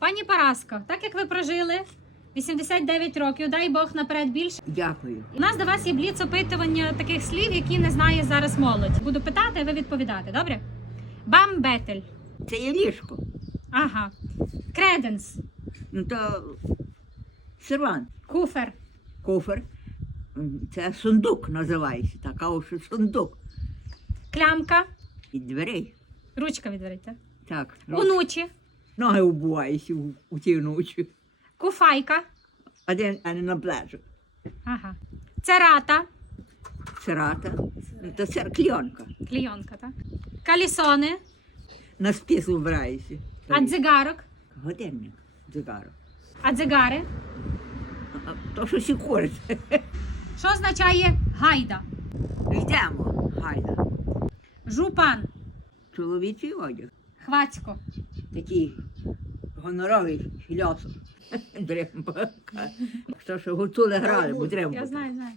Пані Параско, так як ви прожили 89 років, дай Бог наперед більше. Дякую. У нас до вас є бліц опитування таких слів, які не знає зараз молодь. Буду питати, а ви відповідати, добре? Бамбетель. Це є ліжко. Ага. Креденс. Ну то сервант, Куфер. кофер. Це сундук називається. Так, а ось сундук. Клямка. Від дверей. Ручка відверіться. Так. Унучі. Ноги вбуваються у, у ті ночі. Куфайка. Один, а не на плечу. Ага. Церата. То це кльонка. Клійонка, так? Калісони. На спіс вбирається. А дзигарок. Годинник. Дзигаро. А дзигари. А, То що сі курить. Що означає гайда? Йдемо, гайда. Жупан. Чоловічий одяг. Хвацько. Такий гоноровий філософ. Дрембака. Хто що гуцули грали, бо дрембака. Я знаю, знаю.